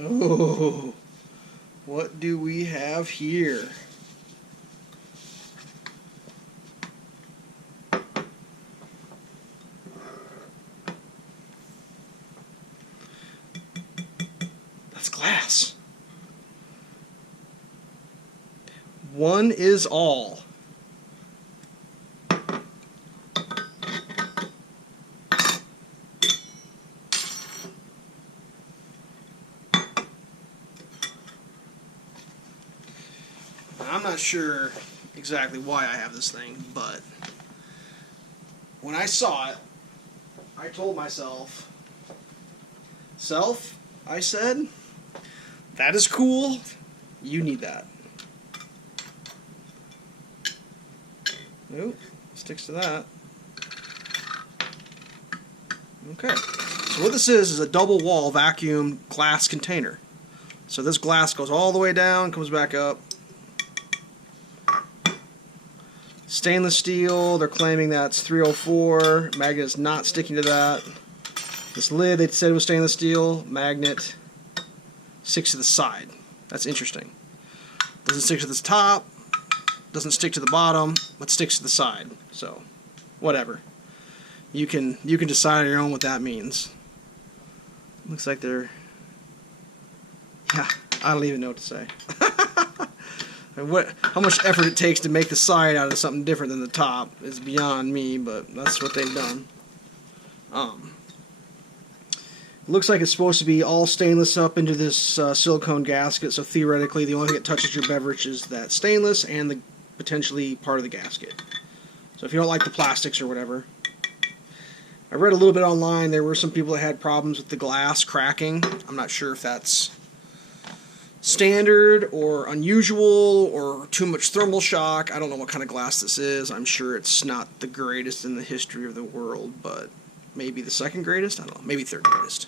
Oh, what do we have here? That's glass. One is all. I'm not sure exactly why I have this thing, but when I saw it, I told myself, I said, that is cool, you need that. Nope, sticks to that. Okay, so what this is a double wall vacuum glass container. So this glass goes all the way down, comes back up. Stainless steel, they're claiming that's 304. Magnet is not sticking to that. This lid, they said was stainless steel. Magnet sticks to the side. That's interesting. Doesn't stick to the top, doesn't stick to the bottom, but sticks to the side. So, whatever. You can decide on your own what that means. Looks like they're... Yeah, I don't even know what to say. How much effort it takes to make the side out of something different than the top is beyond me, but that's what they've done. Looks like it's supposed to be all stainless up into this silicone gasket, so theoretically the only thing that touches your beverage is that stainless and the potentially part of the gasket. So if you don't like the plastics or whatever. I read a little bit online, there were some people that had problems with the glass cracking. I'm not sure if that's standard or unusual or too much thermal shock. I don't know what kind of glass this is. I'm sure it's not the greatest in the history of the world, but maybe the second greatest? I don't know. Maybe third greatest.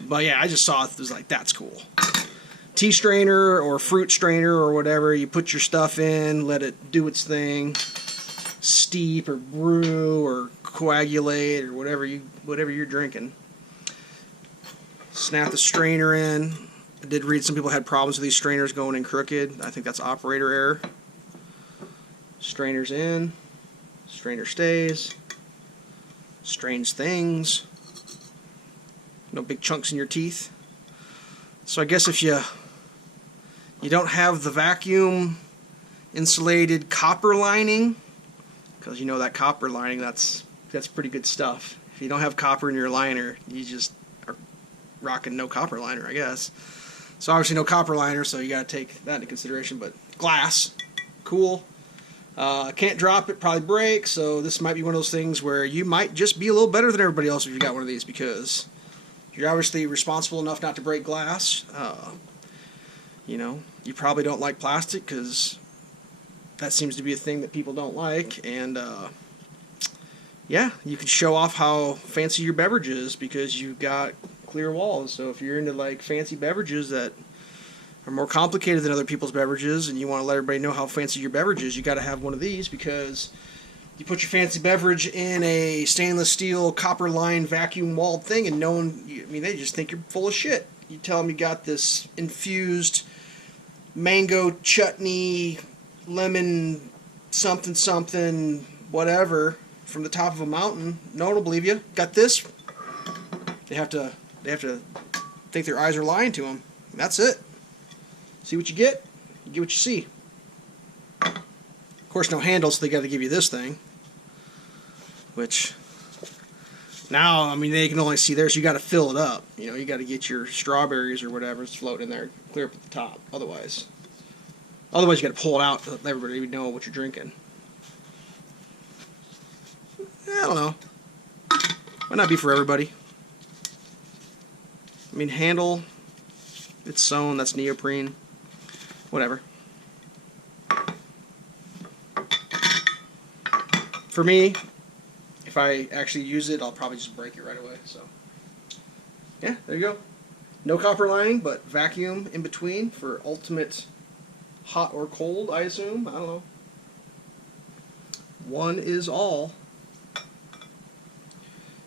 But yeah, I just saw it, was like, that's cool. Tea strainer or fruit strainer or whatever, you put your stuff in, let it do its thing, steep or brew or coagulate or whatever you're drinking. Snap the strainer in. I did read some people had problems with these strainers going in crooked. I think that's operator error. Strainer's in. Strainer stays. Strains things. No big chunks in your teeth. So I guess if you don't have the vacuum insulated copper lining, because you know that copper lining, that's pretty good stuff. If you don't have copper in your liner, you just are rocking no copper liner, I guess. So obviously no copper liner, so you got to take that into consideration. But glass, cool. Can't drop it, probably break. So this might be one of those things where you might just be a little better than everybody else if you got one of these, because you're obviously responsible enough not to break glass. You know, you probably don't like plastic because that seems to be a thing that people don't like. And yeah, you can show off how fancy your beverage is because you've got clear walls. So if you're into like fancy beverages that are more complicated than other people's beverages and you want to let everybody know how fancy your beverage is, you got to have one of these, because you put your fancy beverage in a stainless steel copper lined vacuum walled thing and no one, I mean, they just think you're full of shit. You tell them you got this infused mango chutney lemon something something whatever from the top of a mountain, no one will believe you. Got this? They have to think their eyes are lying to them. And that's it. See what you get what you see. Of course, no handle, so they got to give you this thing. Which, now, I mean, they can only see there, so you got to fill it up. You know, you got to get your strawberries or whatever's floating in there, clear up at the top. Otherwise, you got to pull it out to let everybody know what you're drinking. I don't know. Might not be for everybody. I mean, handle, it's sewn, that's neoprene, whatever. For me, if I actually use it, I'll probably just break it right away. So, yeah, there you go. No copper lining, but vacuum in between for ultimate hot or cold, I assume. I don't know. One is all.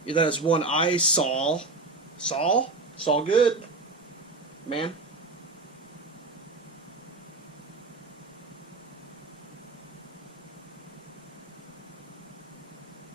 That is ONEISALL. Saul good. man.